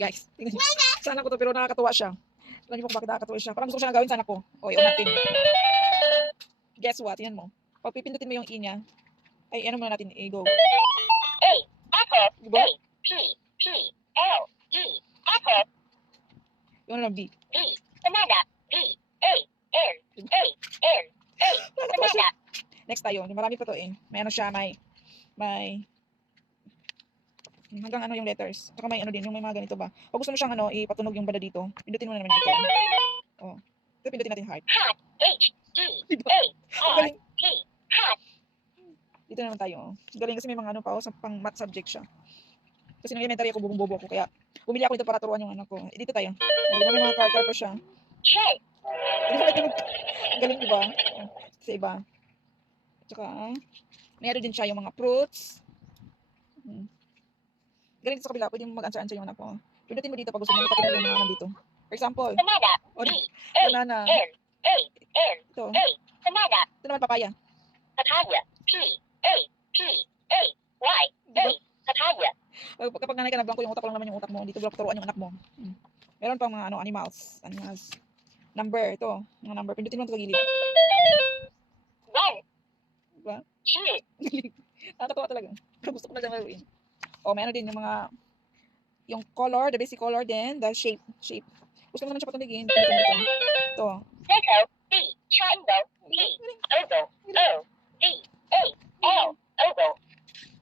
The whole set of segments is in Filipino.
Guys, tingnan niyo. Sa anak ko to, pero nakakatuwa siya. Tingnan niyo po kung bakit nakakatuwa siya. Parang gusto ko siya gawin sa anak ko. O, yun natin. Guess what? Tingnan mo. Pag pipindutin mo yung E niya, ay, ano muna natin, go. A, apple, Diba? A, P, P, L, E, apple, Yung ano, B. B, banana, B, A, N, A, N, A, Nakakatuwa siya. banana, Next tayo. Marami pa to eh. May ano siya, may hanggang ano yung letters. Saka may ano din, yung may mga ganito ba. Pag gusto mo siyang ano, ipatunog yung bala dito, pindutin mo na naman ito. Oh. Ito pindutin natin heart. hat, H, E, Diba? A, Ang R, galing. T, hat, Dito naman tayo. Oh. Galing kasi may mga ano pa, sa pang math subject siya. Kasi nung elementary ako, bubong-bobo ako. Kaya, bumili ako nito para turuan yung anak ko. Eh, dito tayo. Diba may mga car pa siya. shell, Ang galing, diba? Oh, sa iba. Tsaka, meron din siya yung mga fruits. Galing sa kabila, pwede mo mag-answer-answer yung anak mo. Pindutin mo dito pag gusto mo ipatuloy yung mga nandito. For example, banana, o, B, A, banana. N, A, N, Ito. A, banana, Ito naman papaya. papaya, P, A, P, A, Y, A, papaya, Kapag nanay ka, nagbangko yung utak ko lang naman yung utak mo. Dito turuan yung anak mo. Meron pang mga ano, animals. Number, ito. Mga number. Pindutin mo ito sa gilid. 1, Diba? 2, Nakakatawa talaga. Pero gusto ko na dyan gawin. O, meron din yung mga, yung color, the basic color din, the shape. Gusto mo naman siya patumigin. Pindutin mo ito. Ito. circle, B, triangle, P, oval, O, D, A, L, oval,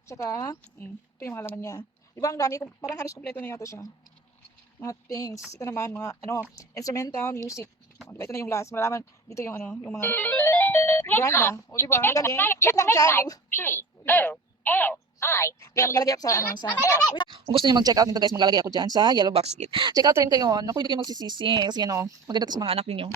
Tsaka, ito yung mga laman niya. Diba ang dami? Parang halos kompleto na yata siya. Mga things. Ito naman, mga, ano, instrumental music. O, diba? Ito na yung last. Malaman, dito yung, ano, yung mga granda. O, diba? Ang galing. Wait lang dyan. P, O, L, I, Kaya maglalagay ako sa, ano, sa, wait. Kung gusto niyo mag-check out nito guys, maglalagay ako dyan sa yellow box kit. Check out rin kayo. Naku, hindi kayo magsisisi. Kasi, ano, maganda to sa mga anak ninyo.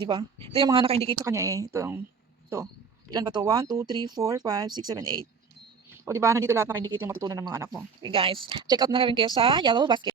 Diba? Ito yung mga naka-indicate sa kanya eh. Ito. Ilan ba to? 1, 2, 3, 4, 5, 6, 7, 8. O diba, nandito lahat naka-indicate yung matutunan ng mga anak mo. Okay guys, check out na rin kayo sa yellow basket.